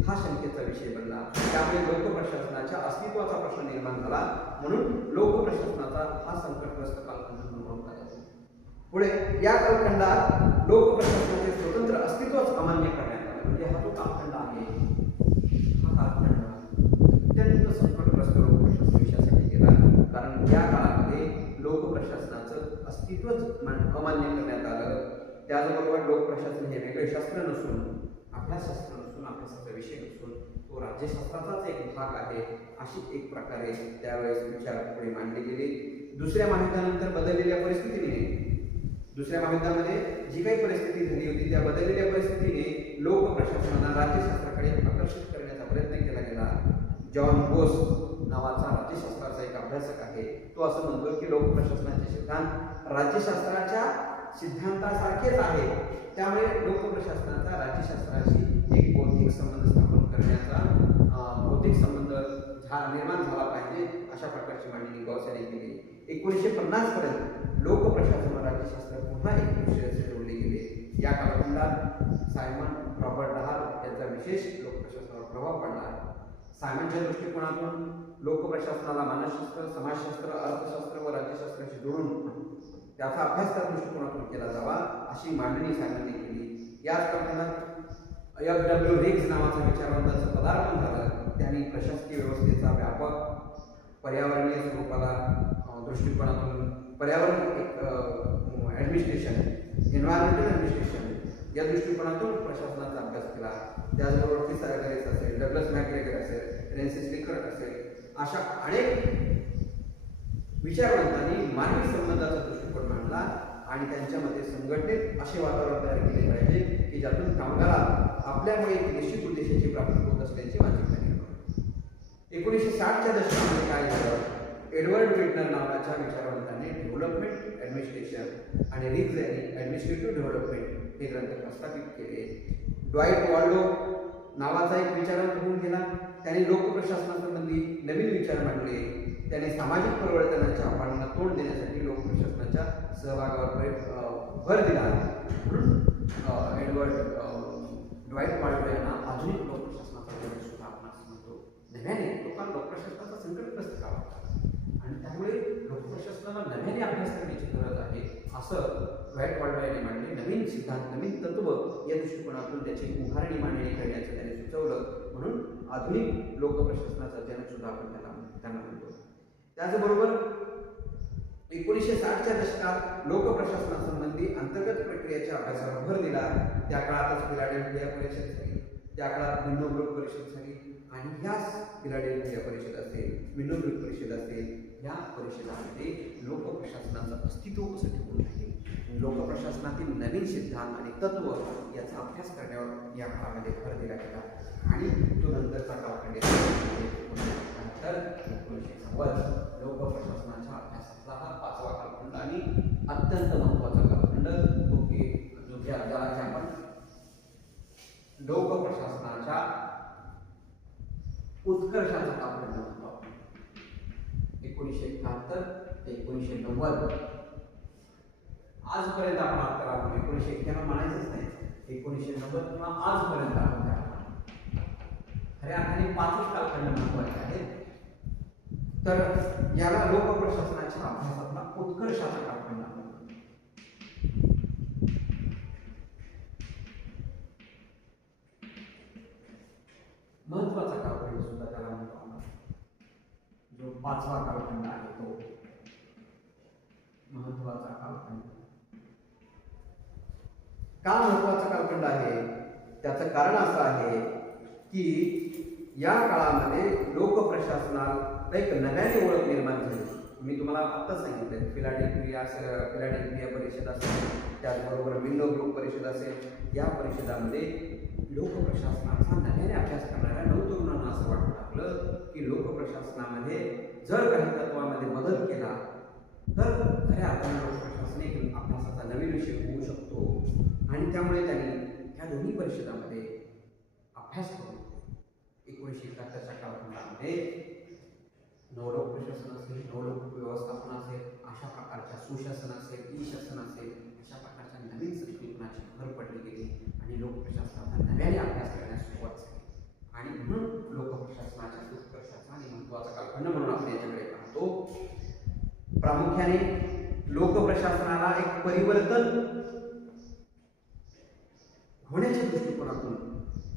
हा शंकेचा विषय बनला. त्यामुळे लोकप्रशासनाच्या अस्तित्वाचा प्रश्न निर्माण झाला. म्हणून लोकप्रशासनाचा हा संकटग्रस्त कालखंड म्हणून ओळखला जातो. पुढे या कालखंडात लोकप्रशासनाचे स्वतंत्र अस्तित्वच अमान्य करण्यात आले. म्हणजे हा तो कालखंड आहे. हा कालखंड अत्यंत संकटग्रस्त लोकप्रशासन विषयासाठी गेला, कारण या काळामध्ये लोकप्रशासनाचं अस्तित्वच अमान्य करण्यात आलं. त्याचबरोबर लोकप्रशासन हे वेगळे शास्त्र नसून, अभ्यासशास्त्र नसून, अभ्यासाचा विषय नसून तो राज्यशास्त्राचाच एक भाग आहे अशी एक प्रकारे त्यावेळेस विचार पुढे मांडले गेले. दुसऱ्या महायुद्धानंतर बदललेल्या परिस्थितीने, दुसऱ्या महायुद्धामध्ये जी काही परिस्थिती झाली होती त्या बदललेल्या परिस्थितीने लोकप्रशासनाला राज्यशास्त्राकडे आकर्षित करण्याचा प्रयत्न केला गेला. जॉन बोस नावाचा राज्यशास्त्राचा एक अभ्यासक आहे. तो असं म्हणतो की लोकप्रशासनाचे सिद्धांत राज्यशास्त्राच्या सिद्धांतासारखेच आहे. त्यामुळे लोकप्रशासनाचा राज्यशास्त्राशी एक बौद्धिक संबंध स्थापन करण्याचा बौद्धिक संबंध निर्माण झाला पाहिजे अशा प्रकारची मांडणी गॉस यांनी केली. 1950 पर्यंत लोकप्रशासन व राज्यशास्त्र पुन्हा एक विषय जोडले गेले. या कालखंडात सायमन रॉबर्ट डहाल यांचा विशेष लोकप्रशासनावर प्रभाव पडला. सायमनच्या दृष्टिकोनातून लोकप्रशासनाला मानसशास्त्र, समाजशास्त्र, अर्थशास्त्र व राज्यशास्त्राशी जोडून त्याचा अभ्यास त्या दृष्टिकोनातून केला जावा अशी मांडणी सायमनने केली. याच कालखंडात F.W. रिग्ज नावाच्या विचारवंताचं पदार्पण झालं. त्यांनी प्रशासकीय व्यवस्थेचा व्यापक पर्यावरणीय स्वरूपाला दृष्टिकोनातून पर्यावरण एक ॲडमिनिस्ट्रेशन, एन्व्हायरमेंटल ॲडमिनिस्ट्रेशन या दृष्टिकोनातून प्रशासनाचा अभ्यास केला. त्याचबरोबर थिसायगरेस असेल, डग्लस मॅकग्रेगर असेल, फ्रान्सिस रिकर्ट असेल, अशा अनेक विचारवंतांनी मानवी संबंधाचा दृष्टिकोन मांडला आणि त्यांच्यामध्ये संघटित असे वातावरण तयार केले पाहिजे की ज्यातून कामगाराला आपल्यामुळे एक निश्चित उद्देशाची प्राप्ती होत असल्याची मानसिकता निर्माण. 1960च्या दशकामध्ये काय झालं? एडवर्ड विटनर नावाच्या विचारवंताने डेव्हलपमेंट ॲडमिनिस्ट्रेशन आणि रिग्ज यांनी ॲडमिनिस्ट्रेटिव्ह डेव्हलपमेंट हे ग्रंथ प्रस्थापित केले. ड्वाईट वॉल्डो नावाचा एक विचारवंत होऊन गेला. त्यांनी लोकप्रशासनासंबंधी नवीन विचार मांडले. त्याने सामाजिक परिवर्तनाच्या आव्हानांना तोंड देण्यासाठी लोकप्रशासनाच्या सहभागावर भर दिला. म्हणून एडवर्ड ड्वाईट वॉल्डो यांना आधुनिक लोकप्रशासनाचा जनक सुद्धा आपण असं म्हणतो. नव्याने लोकांना लोकप्रशासनाचा संकटग्रस्त का वाटतात आणि त्यामुळे लोकप्रशासनाला नव्याने अभ्यास करण्याची गरज आहे असं ड्वाईट वॉल्डो यांनी मांडले. नवीन सिद्धांत, नवीन तत्व या दृष्टिकोनातून त्याची उभारणी मांडणी करण्याचं त्याने सुचवलं. म्हणून आधुनिक लोकप्रशासनाचा जनक सुद्धा आपण त्यांना म्हणतो. त्याचबरोबर 1960च्या दशकात लोकप्रशासनासंबंधी अंतर्गत प्रक्रियेच्या अभ्यासावर भर दिला. त्या काळातच फिलाडेल्फिया परिषद झाली, त्या काळात मिन्नोब्रुक परिषद झाली आणि ह्याच फिलाडेल्फिया परिषद असेल, मिन्नोब्रुक परिषद असेल, या परिषदामध्ये लोकप्रशासनाचं अस्तित्व कसं टिकून राहील, लोकप्रशासनातील नवीन सिद्धांत आणि तत्व याचा अभ्यास करण्यावर या काळामध्ये भर दिला गेला आणि तो नंतरचा कालखंड नंतर 1990 लोकप्रशासनाच्या अभ्यासातला हा 5वा कालखंड आणि अत्यंत महत्त्वाचा कालखंड तो की ज्याला आपण लोकप्रशासनाच्या उत्कर्षाचा कालखंड म्हणतो. 1971 ते 1990 आजपर्यंत आपण आता 1991 म्हणायचंच नाही, 1990 किंवा आजपर्यंत आपण खऱ्या अर्थाने 5च कालखंड महत्त्वाचे आहेत. तर याला लोकप्रशासनाच्या अभ्यासातला उत्कर्षाचा कालखंड म्हणतात. महत्त्वाचा कालखंड सुद्धा त्याला म्हणतो आपण. जो 5वा कालखंड आहे तो महत्त्वाचा कालखंड. का महत्त्वाचा कालखंड आहे? त्याचं कारण असं आहे की या काळामध्ये लोकप्रशासनाला एक नव्याने ओळख निर्माण झाली. मी तुम्हाला आत्ता सांगितलं फिलाडेल्फिया परिषद असेल, त्याचबरोबर मिन्नोब्रुक परिषद असेल, या परिषदामध्ये लोकप्रशासनाचा नव्याने अभ्यास करणाऱ्या नवतरुणांना असं वाटू लागलं की लोकप्रशासनामध्ये जर काही तत्वामध्ये बदल केला तर खऱ्या अर्थाने लोकप्रशासन एक अभ्यासाचा नवीन विषय होऊ शकतो आणि त्यामुळे त्यांनी ह्या दोन्ही परिषदामध्ये अभ्यास करून 1971च्या कालखंडामध्ये नवलोक प्रशासन असेल, नवलोक व्यवस्थापन असेल, अशा प्रकारच्या सुशासन असेल, ई शासन असेल, अशा प्रकारच्या नवीन संकल्पनाची भर पडली गेली आणि लोकप्रशासनाचा नव्याने अभ्यास करण्यास सुरुवात झाली. आणि म्हणून लोकप्रशासनाच्या उत्कर्षाचा आणि महत्त्वाचा कालखंड म्हणून आपण याच्याकडे पाहतो. प्रामुख्याने लोकप्रशासनाला एक परिवर्तन होण्याच्या दृष्टिकोनातून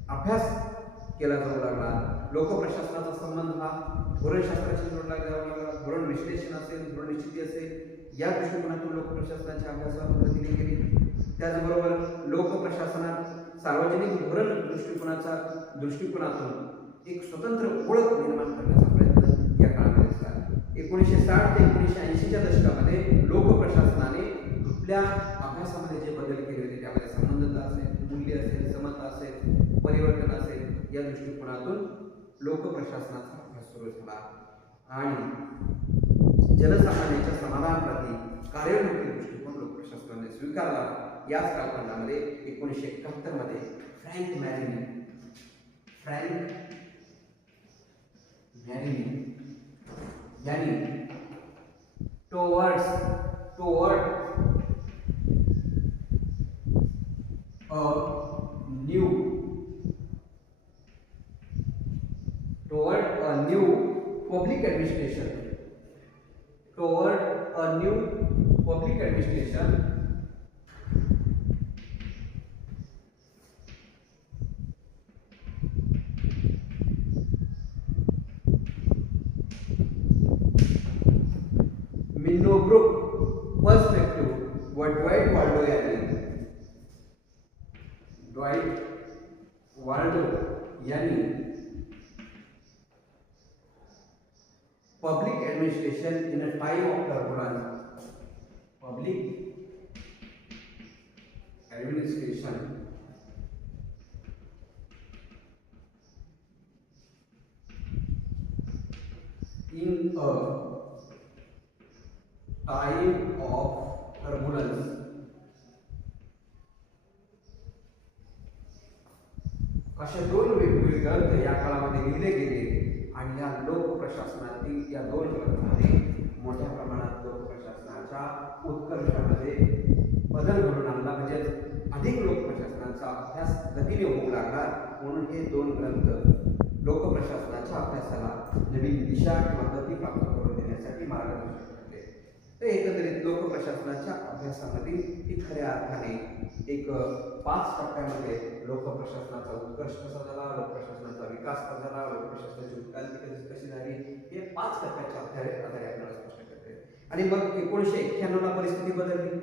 अभ्यास केला जाऊ लागला. लोकप्रशासनाचा संबंध हा धोरणशास्त्राशी जोडला जाऊ लागला. धोरण विश्लेषण असेल, धोरण निश्चिती असेल, या दृष्टिकोनातून लोकप्रशासनाच्या अभ्यासावर भर दिली गेली. त्याचबरोबर लोकप्रशासनात सार्वजनिक धोरण दृष्टिकोनातून एक स्वतंत्र ओळख निर्माण करण्याचा प्रयत्न या काळामध्ये झाला. 1960 ते 1980च्या दशकामध्ये लोकप्रशासनाने आपल्या अभ्यासामध्ये जे बदल केले होते त्यामध्ये संबंधता असेल, मूल्य असेल, समता असेल, परिवर्तन असेल, या दृष्टिकोनातून लोकप्रशासनाचा सुरू झाला आणि जनसामान्यांच्या समाधानाप्रती कार्योन्मुखी दृष्टिकोन लोकप्रशासनाने स्वीकारला. याच कालखंडामध्ये 1971 मध्ये फ्रँक मॅरिनी यांनी toward a new public administration Minnowbrook perspective व ड्वाइट वाल्डो यांनी public administration in a time of turbulence, असे दोन वेगवेगळे ग्रंथ या काळामध्ये लिहिले गेले आणि या लोकप्रशासनातील या दोन ग्रंथांनी मोठ्या प्रमाणात लोकप्रशासनाच्या उत्कर्षामध्ये बदल घडून आणला. म्हणजे अधिक लोकप्रशासनाचा अभ्यास गतीने होऊ लागला. म्हणून हे दोन ग्रंथ लोकप्रशासनाच्या अभ्यासाला नवीन दिशा किंवा गती प्राप्त करून देण्यासाठी मार्गदर्शक ठरले. तर एकंदरीत लोकप्रशासनाच्या अभ्यासामध्ये ही खऱ्या अर्थाने एक 5 टप्प्यामध्ये लोकप्रशासनाचा उत्कर्ष कसा झाला, लोकप्रशासनाचा विकास कसा झाला, लोकप्रशासनाची उत्क्रांती कशी झाली, हे 5 टप्प्याच्या आधारे आपल्याला स्पष्ट करते. आणि मग 1991 ला परिस्थिती बदलली.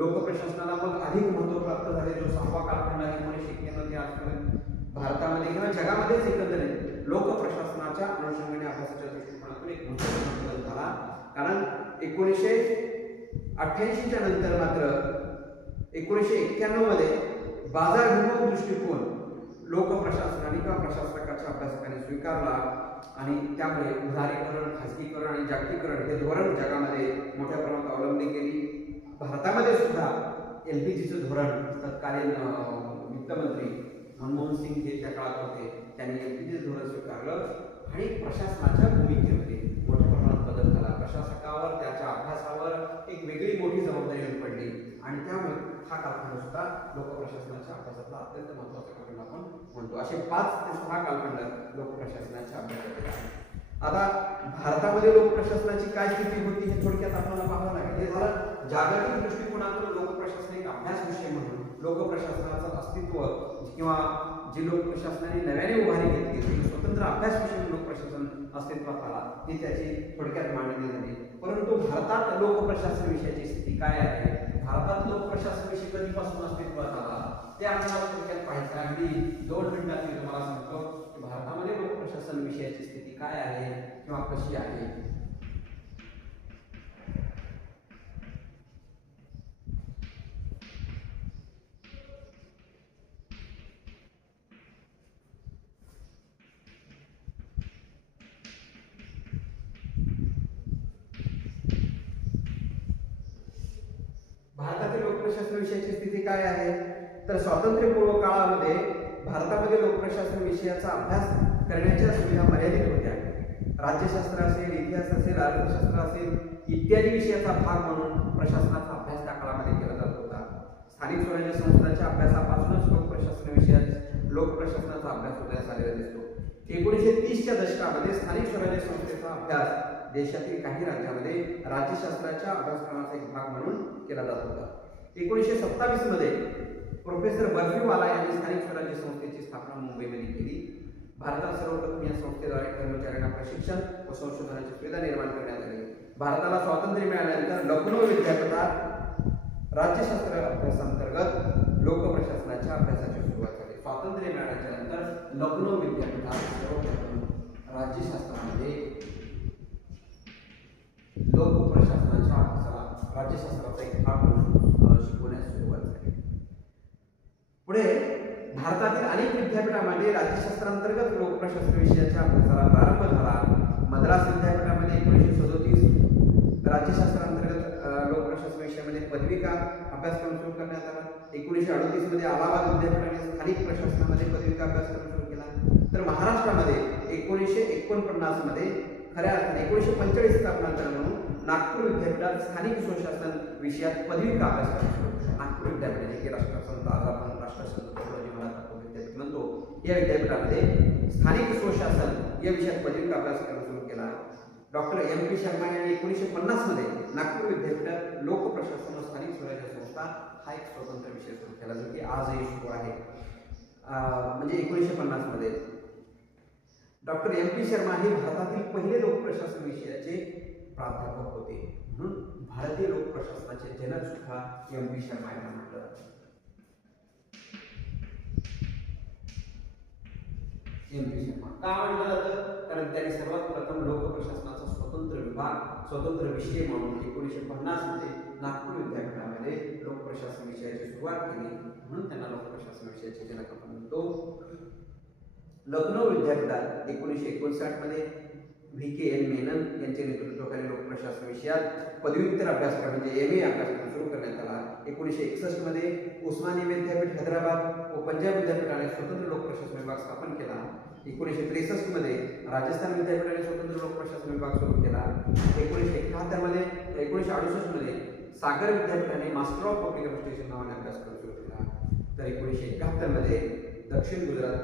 लोकप्रशासनाला मग अधिक महत्त्व प्राप्त झाले. जो 6वा कालखंड आहे 1991 ते आजपर्यंत भारतामध्ये किंवा जगामध्येच एकंदरीत लोकप्रशासनाच्या अनुषंगाने अभ्यासाच्या दृष्टिकोनातून एक महत्त्वपूर्ण बदल झाला. कारण 1988 च्या नंतर मात्र 1991 मध्ये बाजारभिमुख दृष्टिकोन लोकप्रशासनाने किंवा प्रशासकाच्या अभ्यासकाने स्वीकारला आणि त्यामुळे उदारीकरण, खाजगीकरण आणि जागतिकीकरण हे धोरण जगामध्ये मोठ्या प्रमाणात अवलंबली गेली. भारतामध्ये सुद्धा LPGचं धोरण तत्कालीन वित्तमंत्री मनमोहन सिंग हे त्या काळात होते. त्यांनी LPG धोरण स्वीकारलं आणि प्रशासनाच्या भूमिकेमध्ये मोठ्या प्रमाणात बदल झाला. प्रशासकावर त्याच्या अभ्यासावर एक वेगळी मोठी जबाबदारी येऊन पडली आणि त्यामुळे हा कालखंड सुद्धा लोकप्रशासनाच्या अभ्यासातला अत्यंत महत्त्वाचा कालखंड आपण म्हणतो. असे 5 ते 6 कालखंड लोकप्रशासनाच्या अभ्यासाचे आहेत. आता भारतामध्ये लोकप्रशासनाची काय स्थिती होती हे थोडक्यात आपल्याला पाहावं लागेल. हे झालं जागतिक दृष्टिकोनातून लोकप्रशासन एक अभ्यास विषय म्हणून लोकप्रशासनाचं अस्तित्व किंवा जी लोकप्रशासनाने नव्याने उभारी घेतली स्वतंत्र अभ्यास विषय म्हणून लोकप्रशासन अस्तित्वात आला ही त्याची थोडक्यात मांडणी झाली. परंतु भारतात लोकप्रशासन विषयाची स्थिती काय आहे, भारतात लोकप्रशासन विषय कधीपासून अस्तित्वात आला ते आपल्याला थोडक्यात पाहायचं. अगदी 2 मिनिटात मी तुम्हाला सांगतो की भारतामध्ये लोकप्रशासन विषयाची स्थिती काय आहे किंवा कशी आहे. भारतातील लोकप्रशासन विषयाची स्थिती काय आहे तर स्वातंत्र्यपूर्व काळामध्ये भारतामध्ये लोकप्रशासन विषयाचा अभ्यास करण्याच्या सुविधा मर्यादित होत्या. राज्यशास्त्र असेल, इतिहास असेल, अर्थशास्त्र असेल इत्यादी विषयाचा भाग म्हणून प्रशासनाचा अभ्यास त्या काळामध्ये केला जात होता. स्थानिक स्वराज्य संस्थांच्या अभ्यासापासूनच लोकप्रशासनाचा अभ्यास उदयास आलेला दिसतो. 1930 च्या दशकामध्ये स्थानिक स्वराज्य संस्थेचा अभ्यास देशातील काही राज्यामध्ये राज्यशास्त्राच्या अभ्यासक्रमाचा एक भाग म्हणून केला जात होता. 1927 मध्ये प्रोफेसर बर्फीवाला यांनी स्थानिक स्वराज्य संस्थेची स्थापना मुंबईमध्ये केली. भारतात सर्वप्रथम या संस्थेद्वारे कर्मचाऱ्यांना प्रशिक्षण व संशोधनाची सुविधा निर्माण करण्यात आली. भारताला स्वातंत्र्य मिळाल्यानंतर लखनौ विद्यापीठात राज्यशास्त्र अभ्यासांतर्गत लोकप्रशासनाच्या अभ्यासाची सुरुवात झाली. स्वातंत्र्य मिळाल्याच्या नंतर लखनौ विद्यापीठात सर्वप्रथम राज्यशास्त्रामध्ये लोकप्रशासनाच्या अभ्यासाला राज्यशास्त्राचा एक भाग म्हणून शिकवण्यास सुरुवात झाली. पुढे भारतातील अनेक विद्यापीठांमध्ये राज्यशास्त्रांतर्गत लोकप्रशासन विषयाच्या अभ्यासाला प्रारंभ झाला. मद्रास विद्यापीठामध्ये 1937 राज्यशास्त्रांतर्गत लोकप्रशासन विषयामध्ये पदविका अभ्यासक्रम सुरू करण्यात आला. 1938 मध्ये अलाहाबाद विद्यापीठाने स्थानिक प्रशासनामध्ये पदविका अभ्यासक्रम सुरू केला. तर महाराष्ट्रामध्ये 1949 मध्ये खऱ्या अर्थाने 1945 स्थापना झाली म्हणून नागपूर विद्यापीठात स्थानिक सुशासन विषयात पदविका अभ्यासक्रम सुरू केला. नागपूर विद्यापीठाचे की राष्ट्रसंत आज आपण राष्ट्रसंत तुकडोजी महाराज विद्यापीठ म्हणतो, या विद्यापीठामध्ये स्थानिक सुशासन या विषयात पदविका अभ्यासक्रम सुरू केला. डॉक्टर MP शर्मा यांनी 1950 मध्ये नागपूर विद्यापीठात लोकप्रशासन व स्थानिक स्वराज्य संस्था हा एक स्वतंत्र विषय सुरू केला, जो की आजही सुरू आहे. म्हणजे 1950 मध्ये डॉक्टर MP शर्मा हे भारतातील पहिले लोकप्रशासन विषयाचे प्राध्यापक होते. म्हणून भारतीय लोकप्रशासनाचे जनक सुद्धा MP शर्मा यांना म्हटलं जातं. MP शर्मा का म्हटलं जातं? कारण त्यांनी सर्वात प्रथम लोकप्रशासनाचा स्वतंत्र विभाग, स्वतंत्र विषय म्हणून 1950 मध्ये नागपूर विद्यापीठामध्ये लोकप्रशासन विषयाची सुरुवात केली. म्हणून त्यांना लोकप्रशासन विषयाचे जनक आपण म्हणतो. लखनौ विद्यापीठात 1959 मध्ये VKN मेनन यांच्या नेतृत्वाखाली लोकप्रशासन विषयात पदव्युत्तर अभ्यासक्रम म्हणजे MA अभ्यासक्रम सुरू करण्यात आला. 1961 मध्ये उस्मानिया विद्यापीठ हैदराबाद व पंजाब विद्यापीठाने स्वतंत्र लोकप्रशासन विभाग स्थापन केला. 1963 मध्ये राजस्थान विद्यापीठाने स्वतंत्र लोकप्रशासन विभाग सुरू केला. 1968 मध्ये 1968 मध्ये सागर विद्यापीठाने मास्टर ऑफ पब्लिक ॲडमिनिस्ट्रेशन नावाने अभ्यासक्रम सुरू केला. तर 1971 मध्ये दक्षिण गुजरात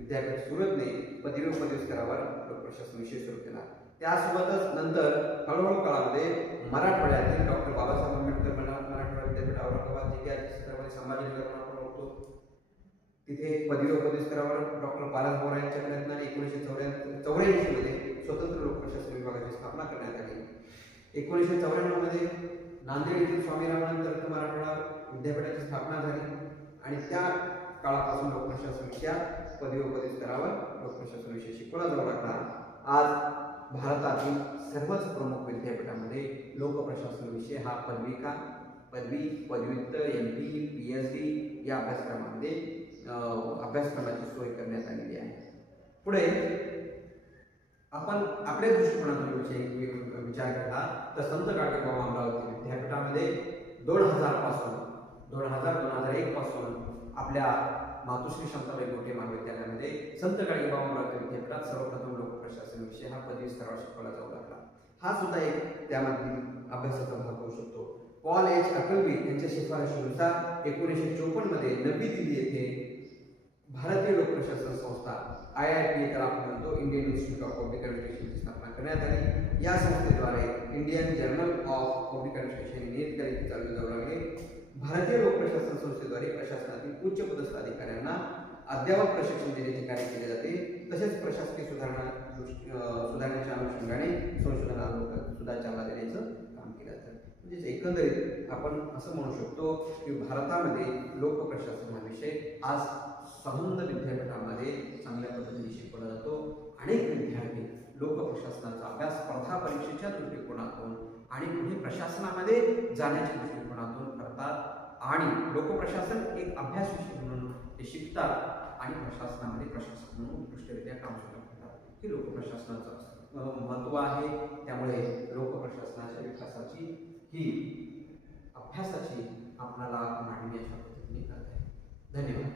विद्यापीठ सुरतने पदवी व पदवी स्तरावर लोकप्रशासन विषय सुरू केला. त्यासोबतच नंतर हळूहळू काळामध्ये मराठवाड्यातील डॉक्टर बाबासाहेब आंबेडकर मराठवाडा विद्यापीठ औरंगाबाद जे की छत्रपती संभाजीनगर आपण ओळखतो, तिथे पदवी व पदवी स्तरावर डॉक्टर बालाजी बोरा यांच्या प्रयत्नाने 1984 मध्ये स्वतंत्र लोकप्रशासन विभागाची स्थापना करण्यात आली. 1994 मध्ये नांदेड येथील स्वामी रामानंद तीर्थ मराठवाडा विद्यापीठाची स्थापना झाली आणि त्या काळापासून लोकप्रशासन विषयात पदवी व पदवी स्तरावर लोकप्रशासन विषय शिकवला जाऊ लागला. आज भारतातील सर्वच प्रमुख विद्यापीठांमध्ये लोकप्रशासन विषय हा पदविका, पदवी, पदव्युत्तर, MP, PhD या अभ्यासक्रमामध्ये अभ्यासक्रमाची सोय करण्यात आलेली आहे. पुढे आपण आपल्या दृष्टिकोनातून विचार केला तर संत गाडगेबाबा अमरावती विद्यापीठामध्ये 2001 पासून आपल्या मातोश्री शांताबाई गोटे महाविद्यालयामध्ये संत गाडगेबाबा अमरावती विद्यापीठात सर्वप्रथम लोकप्रशासन विषय हा पदवी स्तरावर शिकवला जाऊ लागला. हा सुद्धा एक त्यामधील अभ्यासाचा भाग होऊ शकतो. Paul H. अकलबी यांच्या शिफारशीनुसार 1954 मध्ये नवी दिल्ली येथे भारतीय लोकप्रशासन संस्था IIT त्याला आपण म्हणतो, इंडियन इन्स्टिट्यूट ऑफ पब्लिक ॲडमिनिस्ट्रेशनची स्थापना करण्यात आली. या संस्थेद्वारे Indian journal of public administration नियतकालिके चालवले जाऊ लागले. भारतीय लोकप्रशासन संस्थेद्वारे प्रशासनातील उच्च पदस्थ अधिकाऱ्यांना अद्ययावत प्रशिक्षण देण्याचे कार्य केले जाते. तसेच प्रशासकीय सुधारण्याच्या अनुषंगाने संशोधनाला सुद्धा चालना देण्याचं काम केलं जातं. म्हणजे एकंदरीत आपण असं म्हणू शकतो की भारतामध्ये लोकप्रशासन हा विषय आज संबंध विद्यापीठामध्ये चांगल्या पद्धतीने शिकवला जातो. अनेक विद्यार्थी लोकप्रशासनाचा अभ्यास स्पर्धा परीक्षेच्या दृष्टिकोनातून आणि पुढे प्रशासनामध्ये जाण्याच्या दृष्टिकोनातून करतात आणि लोकप्रशासन एक अभ्यास विषय म्हणून ते शिकतात आणि प्रशासनामध्ये प्रशासक म्हणून उत्कृष्टरित्या काम सुद्धा करतात. हे लोकप्रशासनाचं महत्त्व आहे. त्यामुळे लोकप्रशासनाच्या विकासाची ही अभ्यासाची आपल्याला मांडणी अशा पद्धतीने करत आहे. धन्यवाद.